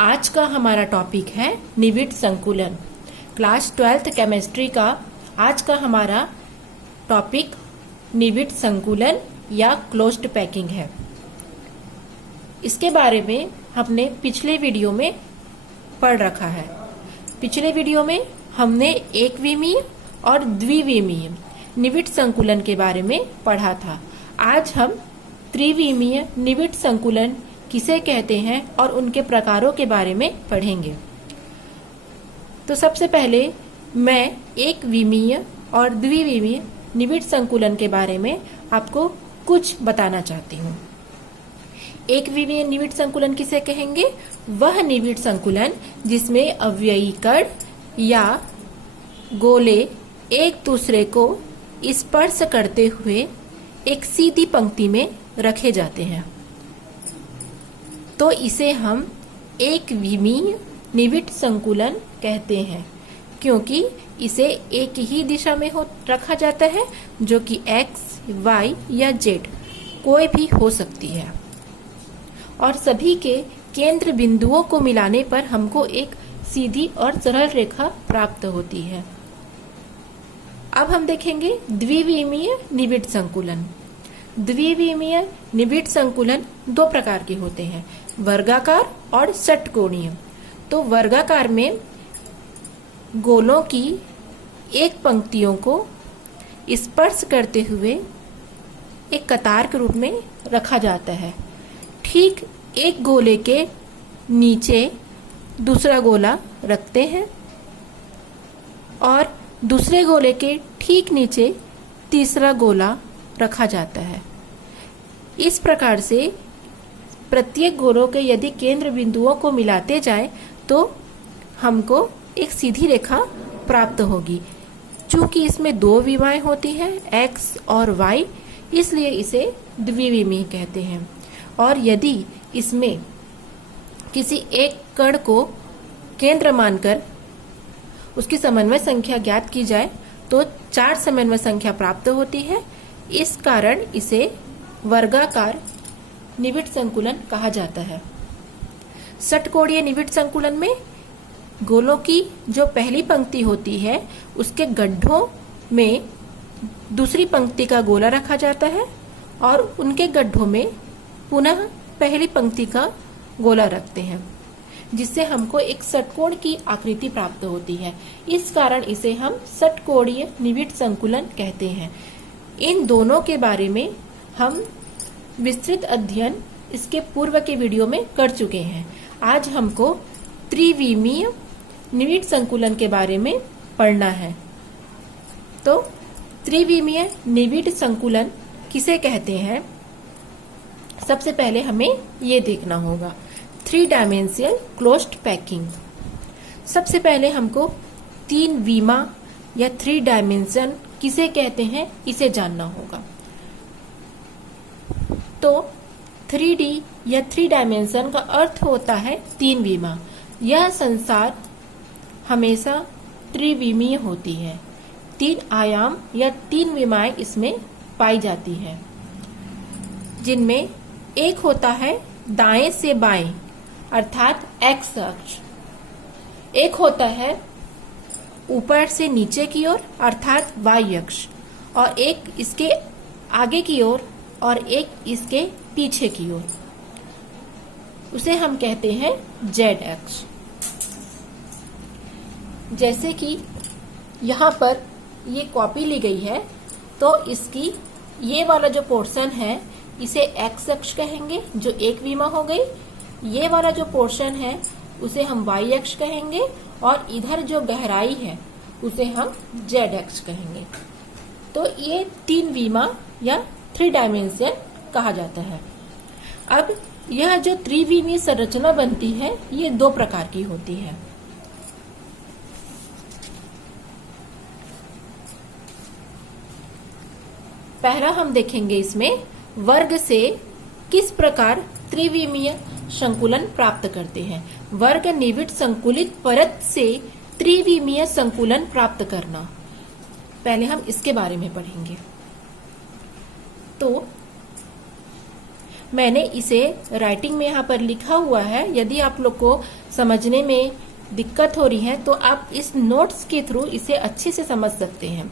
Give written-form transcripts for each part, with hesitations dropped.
आज का हमारा टॉपिक है निविड संकुलन। क्लास 12th केमिस्ट्री का आज का हमारा टॉपिक निविड संकुलन या क्लोज्ड पैकिंग है। इसके बारे में हमने पिछले वीडियो में पढ़ रखा है। पिछले वीडियो में हमने एकविमीय और द्विविमीय निविड संकुलन के बारे में पढ़ा था। आज हम त्रिविमीय निविड संकुलन किसे कहते हैं और उनके प्रकारों के बारे में पढ़ेंगे। तो सबसे पहले मैं एकविमीय और द्विविमीय निविड संकुलन के बारे में आपको कुछ बताना चाहती हूँ। एकविमीय निविड संकुलन किसे कहेंगे? वह निविड संकुलन जिसमें अवयवी कण या गोले एक दूसरे को स्पर्श करते हुए एक सीधी पंक्ति में रखे जाते हैं, तो इसे हम एकविमीय निविड संकुलन कहते हैं, क्योंकि इसे एक ही दिशा में रखा जाता है जो कि x, y या z कोई भी हो सकती है, और सभी के केंद्र बिंदुओं को मिलाने पर हमको एक सीधी और सरल रेखा प्राप्त होती है। अब हम देखेंगे द्विविमीय निविड संकुलन। द्विविमीय निविड संकुलन दो प्रकार के होते हैं, वर्गाकार और षटकोणीय। तो वर्गाकार में गोलों की एक पंक्तियों को स्पर्श करते हुए एक कतार के रूप में रखा जाता है। ठीक एक गोले के नीचे दूसरा गोला रखते हैं और दूसरे गोले के ठीक नीचे तीसरा गोला रखा जाता है। इस प्रकार से प्रत्येक गोलों के यदि केंद्र बिंदुओं को मिलाते जाए तो हमको एक सीधी रेखा प्राप्त होगी। चूंकि इसमें दो विमाएं होती हैं, x और y, इसलिए इसे द्विविमीय कहते हैं। और यदि इसमें किसी एक कण को केंद्र मानकर उसकी समन्वय संख्या ज्ञात की जाए तो 4 समन्वय संख्या प्राप्त होती है। इस कारण इसे वर्गाकार निविड संकुलन कहा जाता है। षटकोणीय निविड संकुलन में गोलों की जो पहली पंक्ति होती है उसके गड्ढों में दूसरी पंक्ति का गोला रखा जाता है और उनके गड्ढों में पुनः पहली पंक्ति का गोला रखते हैं, जिससे हमको एक षटकोण की आकृति प्राप्त होती है। इस कारण इसे हम षटकोणीय निविड संकुलन कहते हैं। इन दोनों के बारे में हम विस्तृत अध्ययन इसके पूर्व के वीडियो में कर चुके हैं। आज हमको त्रिविमीय निविड संकुलन के बारे में पढ़ना है। तो त्रिविमीय निविड संकुलन किसे कहते हैं, सबसे पहले हमें ये देखना होगा। 3 डायमेंशियल क्लोज्ड पैकिंग। सबसे पहले हमको 3 विमा या 3 डायमेंशन किसे कहते हैं इसे जानना होगा। तो 3D या 3 डायमेंशन का अर्थ होता है 3 विमा। यह संसार हमेशा त्रिविमीय होती है। 3 आयाम या 3 विमाएं इसमें पाई जाती है, जिनमें एक होता है दाएं से बाएं अर्थात x अक्ष, एक होता है ऊपर से नीचे की ओर अर्थात y अक्ष, और एक इसके आगे की ओर और एक इसके पीछे की ओर, उसे हम कहते हैं z अक्ष। जैसे कि यहाँ पर ये कॉपी ली गई है, तो इसकी ये वाला जो पोर्शन है इसे x अक्ष कहेंगे जो एक विमा हो गई। ये वाला जो पोर्शन है उसे हम y अक्ष कहेंगे और इधर जो गहराई है उसे हम z अक्ष कहेंगे। तो ये 3 विमा या 3 डायमेंशन कहा जाता है। अब यह जो त्रिविमीय संरचना बनती है ये 2 प्रकार की होती है। पहला हम देखेंगे इसमें वर्ग से किस प्रकार त्रिविमीय संकुलन प्राप्त करते हैं। वर्ग निविड संकुलित परत से त्रिविमीय संकुलन प्राप्त करना, पहले हम इसके बारे में पढ़ेंगे। तो मैंने इसे राइटिंग में यहाँ पर लिखा हुआ है। यदि आप लोग को समझने में दिक्कत हो रही है तो आप इस नोट्स के थ्रू इसे अच्छे से समझ सकते हैं।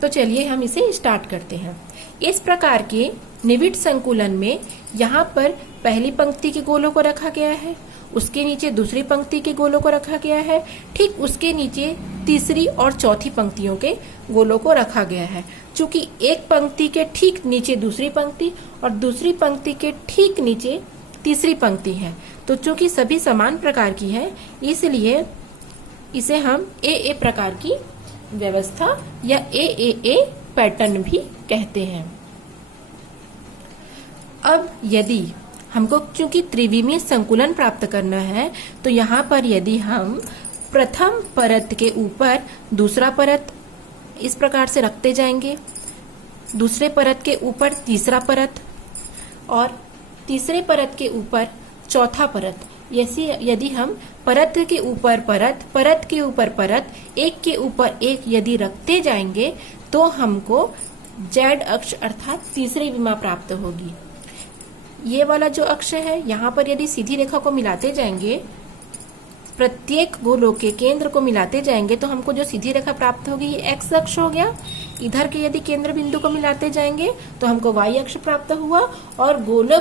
तो चलिए हम इसे स्टार्ट करते हैं। इस प्रकार के निविड संकुलन में यहाँ पर पहली पंक्ति के गोलों को रखा गया है, उसके नीचे दूसरी पंक्ति के गोलों को रखा गया है, ठीक उसके नीचे तीसरी और चौथी पंक्तियों के गोलों को रखा गया है। चूंकि एक पंक्ति के ठीक नीचे दूसरी पंक्ति और दूसरी पंक्ति के ठीक नीचे तीसरी पंक्ति है, तो चूंकि सभी समान प्रकार की है इसलिए इसे हम ए प्रकार की व्यवस्था या ए पैटर्न भी कहते हैं। अब यदि हमको चूंकि त्रिविमीय संकुलन प्राप्त करना है तो यहाँ पर यदि हम प्रथम परत के ऊपर दूसरा परत इस प्रकार से रखते जाएंगे, दूसरे परत के ऊपर तीसरा परत और तीसरे परत के ऊपर चौथा परत, यदि हम परत के ऊपर परत के ऊपर परत, एक के ऊपर एक यदि रखते जाएंगे तो हमको जेड अक्ष अर्थात तीसरी विमा प्राप्त होगी। ये वाला जो अक्ष है यहाँ पर यदि सीधी रेखा को मिलाते जाएंगे, प्रत्येक गोलों के केंद्र को मिलाते जाएंगे तो हमको जो सीधी रेखा प्राप्त होगी ये एक्स अक्ष हो गया। इधर के यदि केंद्र बिंदु को मिलाते जाएंगे तो हमको वाई अक्ष प्राप्त हुआ। और गोलों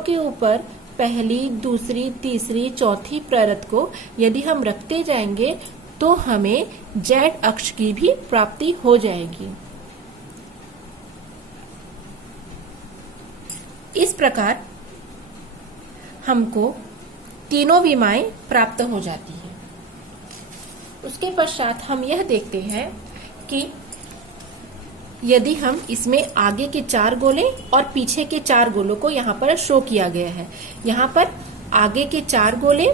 के ऊपर पहली, दूसरी, तीसरी, चौथी परत को यदि हम रखते जाएंगे तो हमें जेड अक्ष की भी प्राप्ति हो जाएगी। इस प्रकार हमको तीनों विमाएं प्राप्त हो जाती हैं। उसके पश्चात हम यह देखते हैं कि यदि हम इसमें आगे के 4 गोले और पीछे के 4 गोलों को यहाँ पर शो किया गया है। यहाँ पर आगे के 4 गोले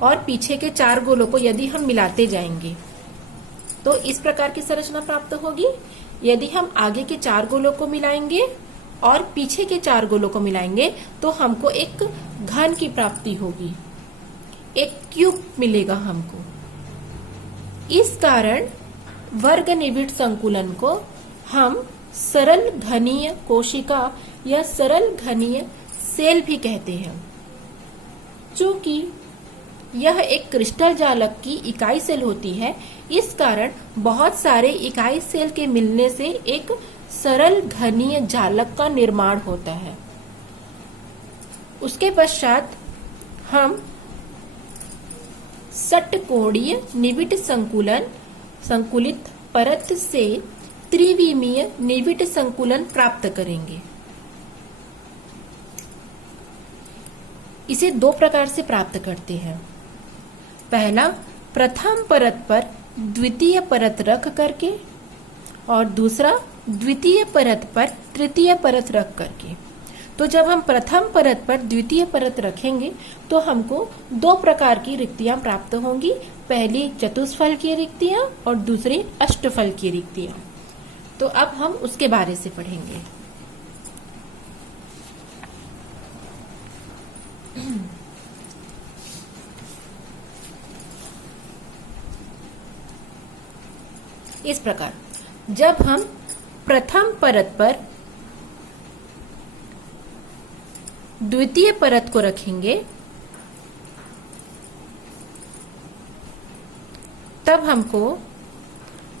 और पीछे के 4 गोलों को यदि हम मिलाते जाएंगे तो इस प्रकार की संरचना प्राप्त होगी। यदि हम आगे के 4 गोलों को मिलाएंगे और पीछे के 4 गोलों को मिलाएंगे तो हमको एक घन की प्राप्ति होगी, एक क्यूब मिलेगा हमको। इस कारण वर्ग निविड संकुलन को हम सरल घनीय कोशिका या सरल घनीय सेल भी कहते हैं। चूंकि यह एक क्रिस्टल जालक की इकाई सेल होती है, इस कारण बहुत सारे इकाई सेल के मिलने से एक सरल घनीय जालक का निर्माण होता है। उसके पश्चात हम षटकोणीय निविड संकुलित परत से त्रिविमीय निविड संकुलन प्राप्त करेंगे। इसे 2 प्रकार से प्राप्त करते हैं। पहला, प्रथम परत पर द्वितीय परत रख करके और दूसरा द्वितीय परत पर तृतीय परत रख करके। तो जब हम प्रथम परत पर द्वितीय परत रखेंगे तो हमको 2 प्रकार की रिक्तियां प्राप्त होंगी। पहली चतुष्फल की रिक्तियां और दूसरी अष्टफल की रिक्तियां। तो अब हम उसके बारे से पढ़ेंगे। इस प्रकार जब हम प्रथम परत पर द्वितीय परत को रखेंगे तब हमको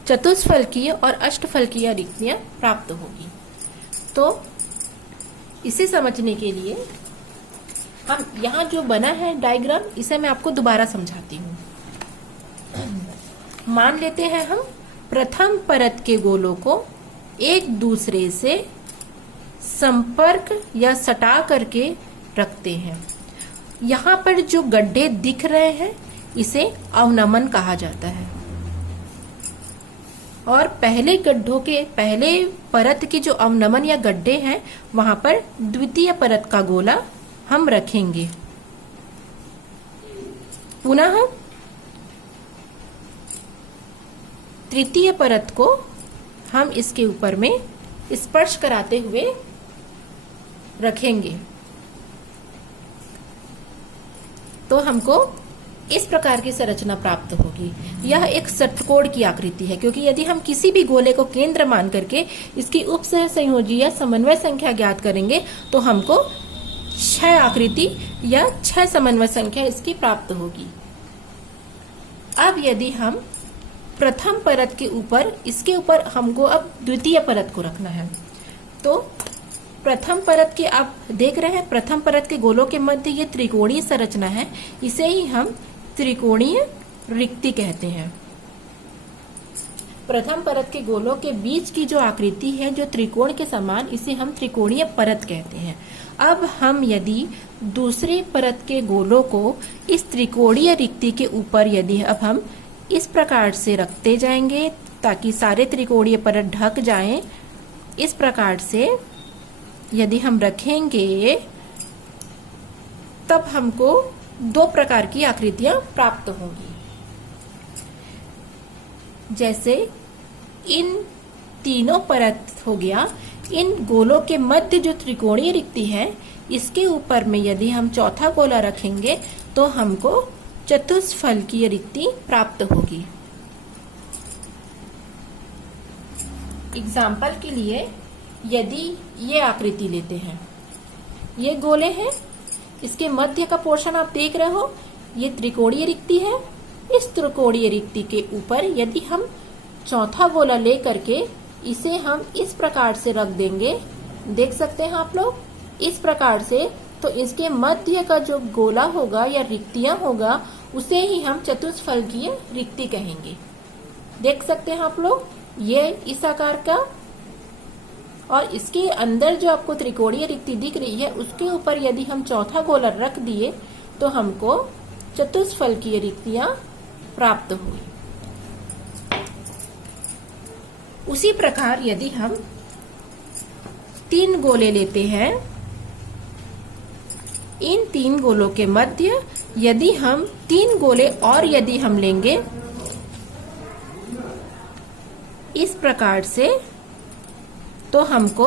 चतुष्फलकीय और अष्टफलकीय रिक्तियां प्राप्त होगी। तो इसे समझने के लिए हम यहाँ जो बना है डायग्राम, इसे मैं आपको दोबारा समझाती हूँ। मान लेते हैं हम प्रथम परत के गोलों को एक दूसरे से संपर्क या सटा करके रखते हैं। यहाँ पर जो गड्ढे दिख रहे हैं इसे अवनमन कहा जाता है। और पहले गड्ढों के पहले परत के जो अवनमन या गड्ढे हैं वहां पर द्वितीय परत का गोला हम रखेंगे। पुनः तृतीय परत को हम इसके ऊपर में स्पर्श कराते हुए रखेंगे। तो हमको इस प्रकार की संरचना प्राप्त होगी। यह एक षटकोण की आकृति है, क्योंकि यदि हम किसी भी गोले को केंद्र मान करके इसकी उप संयोजी या समन्वय संख्या ज्ञात करेंगे तो हमको 6 आकृति या 6 समन्वय संख्या इसकी प्राप्त होगी। अब यदि हम प्रथम परत के ऊपर, इसके ऊपर हमको अब द्वितीय परत को रखना है, तो प्रथम परत के आप देख रहे हैं, प्रथम परत के गोलों के मध्य ये त्रिकोणीय संरचना है, इसे ही हम त्रिकोणीय रिक्ति कहते हैं। प्रथम परत के गोलों के बीच की जो आकृति है जो त्रिकोण के समान, इसे हम त्रिकोणीय परत कहते हैं। अब हम यदि दूसरे परत के गोलों को इस त्रिकोणीय रिक्ति के ऊपर यदि अब हम इस प्रकार से रखते जाएंगे ताकि सारे त्रिकोणीय परत ढक जाएं, इस प्रकार से यदि हम रखेंगे तब हमको 2 प्रकार की आकृतियां प्राप्त होंगी। जैसे इन तीनों परत हो गया, इन गोलों के मध्य जो त्रिकोणीय रिक्ति है इसके ऊपर में यदि हम चौथा गोला रखेंगे तो हमको चतुष्फलकीय रिक्ति प्राप्त होगी। एग्जाम्पल के लिए यदि ये आकृति लेते हैं, ये गोले हैं, इसके मध्य का पोर्शन आप देख रहे हो, ये त्रिकोणीय रिक्ति है। इस त्रिकोणीय रिक्ति के ऊपर यदि हम चौथा गोला ले करके इसे हम इस प्रकार से रख देंगे, देख सकते हैं आप लोग, इस प्रकार से, तो इसके मध्य का जो गोला होगा या रिक्तियां होगा उसे ही हम चतुष्फलकीय रिक्ति कहेंगे। देख सकते हैं आप लोग, ये इस आकार का, और इसके अंदर जो आपको त्रिकोणीय रिक्ति दिख रही है उसके ऊपर यदि हम चौथा गोला रख दिए तो हमको चतुष्फलकीय रिक्तियां प्राप्त हुई। उसी प्रकार यदि हम 3 गोले लेते हैं, इन 3 गोलों के मध्य यदि हम 3 गोले और यदि हम लेंगे इस प्रकार से, तो हमको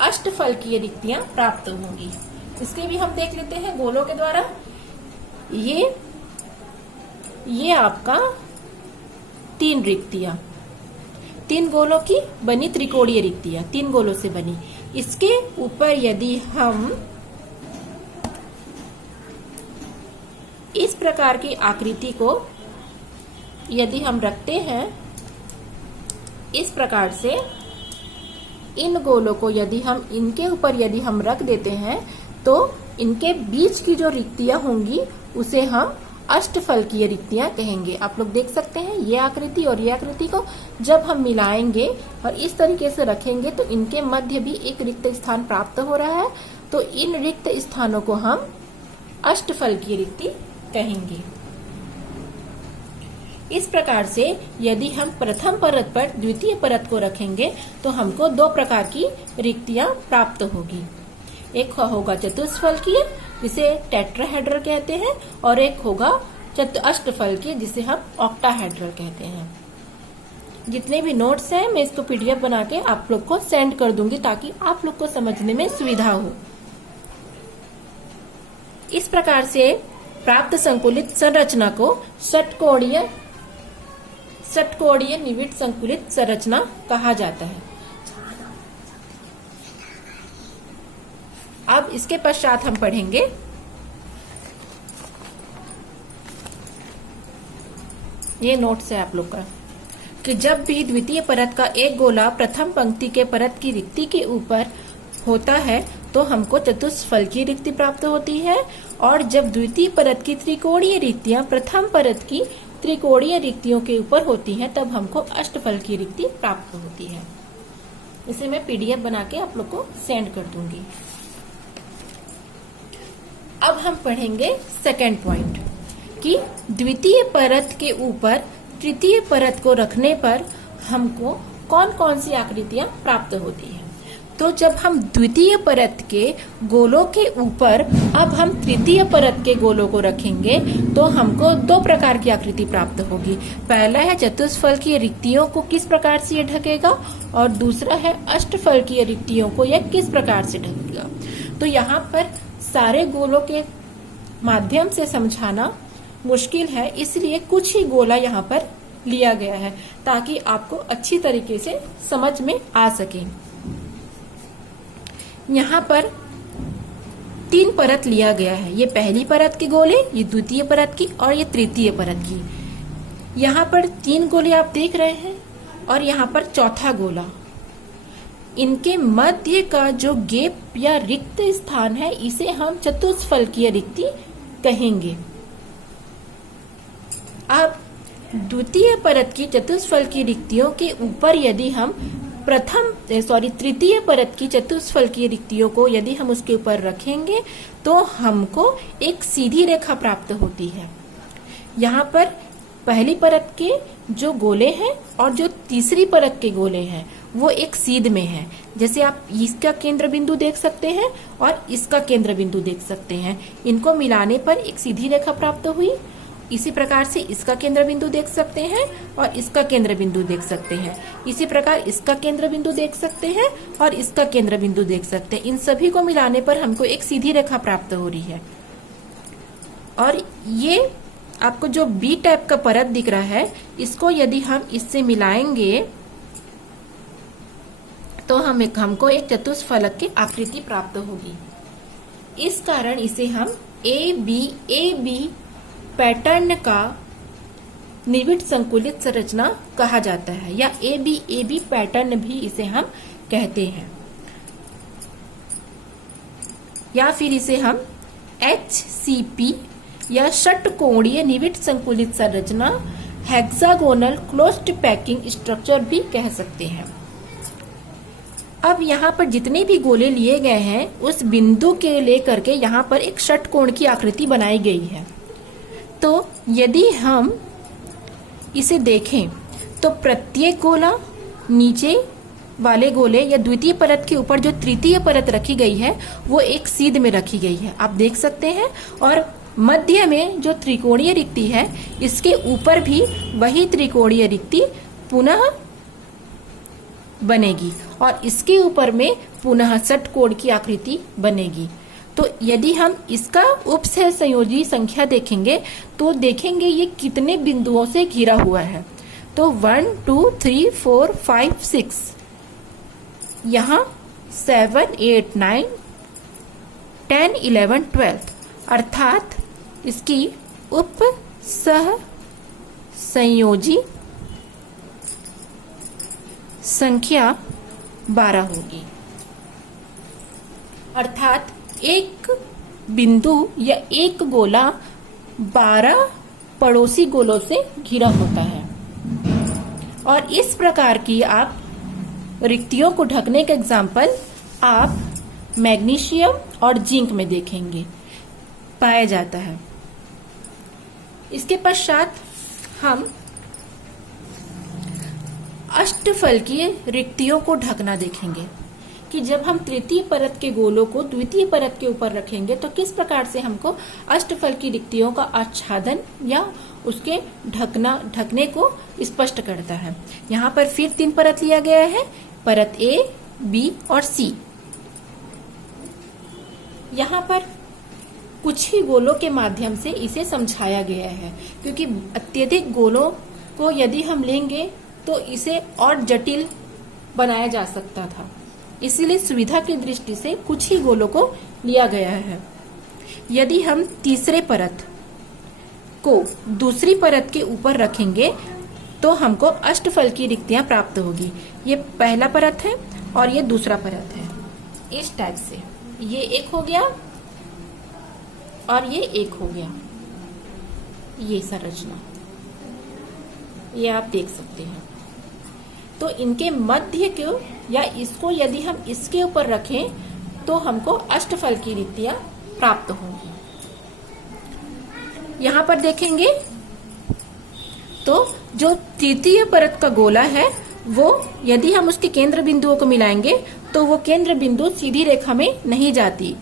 अष्टफलकीय रिक्तियां प्राप्त होंगी। इसके भी हम देख लेते हैं गोलों के द्वारा। ये आपका 3 रिक्तियां, 3 गोलों की बनी त्रिकोणीय रिक्तियां, 3 गोलों से बनी। इसके ऊपर यदि हम इस प्रकार की आकृति को यदि हम रखते हैं, इस प्रकार से इन गोलों को यदि हम इनके ऊपर यदि हम रख देते हैं तो इनके बीच की जो रिक्तियां होंगी उसे हम अष्टफलकीय रिक्तियां कहेंगे। आप लोग देख सकते हैं ये आकृति और ये आकृति को जब हम मिलाएंगे और इस तरीके से रखेंगे तो इनके मध्य भी एक रिक्त स्थान प्राप्त हो रहा है, तो इन रिक्त स्थानों को हम अष्टफलकीय रिक्ति कहेंगे। इस प्रकार से यदि हम प्रथम परत पर द्वितीय परत को रखेंगे तो हमको 2 प्रकार की रिक्तियां प्राप्त होगी। एक होगा चतुष्फलकीय जिसे टेट्राहेड्रल कहते हैं, और एक होगा अष्टफलकीय जिसे हम ऑक्टाहेड्रल कहते हैं। जितने भी नोट्स हैं मैं इसको PDF बना के आप लोग को सेंड कर दूंगी ताकि आप लोग को समझने में सुविधा हो। इस प्रकार से प्राप्त संकुलित संरचना को षटकोणीय निविड़ संकुलित संरचना कहा जाता है। अब इसके पश्चात हम पढ़ेंगे ये नोट्स है आप लोग का कि जब भी द्वितीय परत का एक गोला प्रथम पंक्ति के परत की रिक्ति के ऊपर होता है तो हमको चतुष्फलकीय रिक्ति प्राप्त होती है, और जब द्वितीय परत की त्रिकोणीय रिक्तियां प्रथम परत की त्रिकोणीय रिक्तियों के ऊपर होती हैं तब हमको अष्टफलकीय रिक्ति प्राप्त होती है। इसे मैं PDF बना के आप लोग को सेंड कर दूंगी। अब हम पढ़ेंगे सेकंड पॉइंट कि द्वितीय परत के ऊपर तृतीय परत को रखने पर हमको कौन कौन सी आकृतियां प्राप्त होती हैं। तो जब हम द्वितीय परत के गोलों के ऊपर अब हम तृतीय परत के गोलों को रखेंगे तो हमको 2 प्रकार की आकृति प्राप्त होगी। पहला है चतुष्फलकीय रिक्तियों को किस प्रकार से ये ढकेगा, और दूसरा है अष्टफलकीय रिक्तियों को यह किस प्रकार से ढकेगा। तो यहाँ पर सारे गोलों के माध्यम से समझाना मुश्किल है, इसलिए कुछ ही गोला यहाँ पर लिया गया है ताकि आपको अच्छी तरीके से समझ में आ सके। यहाँ पर 3 परत लिया गया है। ये पहली परत के गोले, ये द्वितीय परत की और ये तृतीय परत की। यहाँ पर 3 गोले आप देख रहे हैं और यहाँ पर चौथा गोला। इनके मध्य का जो गैप या रिक्त स्थान है इसे हम चतुष्फलकीय रिक्ति कहेंगे। अब द्वितीय परत की चतुष्फलकीय रिक्तियों के ऊपर यदि हम तृतीय परत की चतुष्फलकीय रिक्तियों को यदि हम उसके ऊपर रखेंगे तो हमको एक सीधी रेखा प्राप्त होती है। यहाँ पर पहली परत के जो गोले हैं और जो तीसरी परत के गोले हैं वो एक सीध में है। जैसे आप इसका केंद्र बिंदु देख सकते हैं और इसका केंद्र बिंदु देख सकते हैं, इनको मिलाने पर एक सीधी रेखा प्राप्त हुई। इसी प्रकार से इसका केंद्र बिंदु देख सकते हैं और इसका केंद्र बिंदु देख सकते हैं। इसी प्रकार इसका केंद्र बिंदु देख सकते हैं और इसका केंद्र बिंदु देख सकते हैं। इन सभी को मिलाने पर हमको एक सीधी रेखा प्राप्त हो रही है। और ये आपको जो बी टाइप का परत दिख रहा है, इसको यदि हम इससे मिलाएंगे तो हमको एक चतुष्फलक की आकृति प्राप्त होगी। इस कारण इसे हम ए बी पैटर्न का निविड़ संकुलित संरचना कहा जाता है, या ए बी पैटर्न भी इसे हम कहते हैं, या फिर इसे हम HCP या षटकोणीय निविड़ संकुलित संरचना, हेक्सागोनल क्लोज्ड पैकिंग स्ट्रक्चर भी कह सकते हैं। अब यहाँ पर जितने भी गोले लिए गए हैं उस बिंदु के लेकर के यहाँ पर एक षटकोण की आकृति बनाई गई है। तो यदि हम इसे देखें तो प्रत्येक गोला नीचे वाले गोले या द्वितीय परत के ऊपर जो तृतीय परत रखी गई है वो एक सीध में रखी गई है, आप देख सकते हैं। और मध्य में जो त्रिकोणीय रिक्ति है इसके ऊपर भी वही त्रिकोणीय रिक्ति पुनः बनेगी और इसके ऊपर में पुनः षटकोण की आकृति बनेगी। तो यदि हम इसका उपसह संयोजी संख्या देखेंगे तो देखेंगे ये कितने बिंदुओं से घिरा हुआ है। तो 1 2 3 4 5 6, यहाँ 7 8 9 10 11 12, अर्थात इसकी उपसह संयोजी संख्या 12 होगी। अर्थात एक बिंदु या एक गोला 12 पड़ोसी गोलों से घिरा होता है। और इस प्रकार की आप रिक्तियों को ढकने का एग्जाम्पल आप मैग्नीशियम और जिंक में देखेंगे, पाया जाता है। इसके पश्चात हम अष्टफलकीय रिक्तियों को ढकना देखेंगे कि जब हम तृतीय परत के गोलों को द्वितीय परत के ऊपर रखेंगे तो किस प्रकार से हमको अष्टफलकीय रिक्तियों का आच्छादन या उसके ढकने को स्पष्ट करता है। यहाँ पर फिर 3 परत लिया गया है, परत A, B और C। यहाँ पर कुछ ही गोलों के माध्यम से इसे समझाया गया है, क्योंकि अत्यधिक गोलों को यदि हम लेंगे तो इसे और जटिल बनाया जा सकता था। इसीलिए सुविधा की दृष्टि से कुछ ही गोलों को लिया गया है। यदि हम तीसरे परत को दूसरी परत के ऊपर रखेंगे तो हमको अष्टफलकीय रिक्तियां प्राप्त होगी। ये पहला परत है और ये दूसरा परत है। इस टाइप से ये एक हो गया और ये एक हो गया, ये संरचना ये आप देख सकते हैं। तो इनके मध्य को या इसको यदि हम इसके ऊपर रखें तो हमको अष्टफलकीय रिक्तियां प्राप्त होंगी। यहाँ पर देखेंगे तो जो तृतीय परत का गोला है वो यदि हम उसके केंद्र बिंदुओं को मिलाएंगे तो वो केंद्र बिंदु सीधी रेखा में नहीं जाती,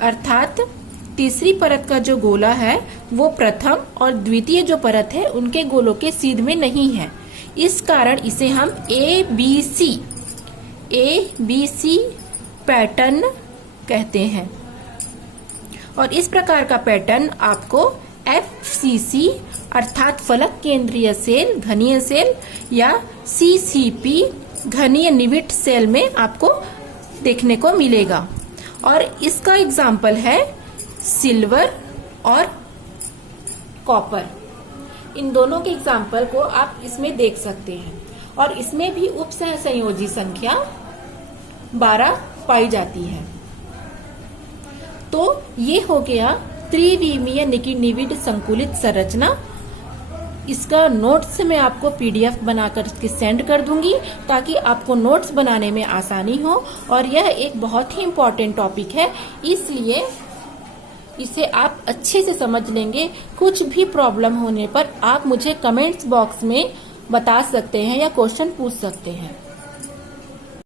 अर्थात तीसरी परत का जो गोला है वो प्रथम और द्वितीय जो परत है उनके गोलों के सीध में नहीं है। इस कारण इसे हम ABC पैटर्न कहते हैं। और इस प्रकार का पैटर्न आपको FCC अर्थात फलक केंद्रीय सेल घनीय सेल या CCP घनीय निविट सेल में आपको देखने को मिलेगा। और इसका एग्जाम्पल है सिल्वर और कॉपर। इन दोनों के एग्जाम्पल को आप इसमें देख सकते हैं। और इसमें भी उपसह संयोजी संख्या 12 पाई जाती है। तो ये हो गया त्रिविमीय निविड संकुलित संरचना। इसका नोट्स मैं आपको PDF बनाकर के सेंड कर दूंगी ताकि आपको नोट्स बनाने में आसानी हो। और यह एक बहुत ही इम्पोर्टेंट टॉपिक है, इसलिए इसे आप अच्छे से समझ लेंगे। कुछ भी प्रॉब्लम होने पर आप मुझे कमेंट्स बॉक्स में बता सकते हैं या क्वेश्चन पूछ सकते हैं।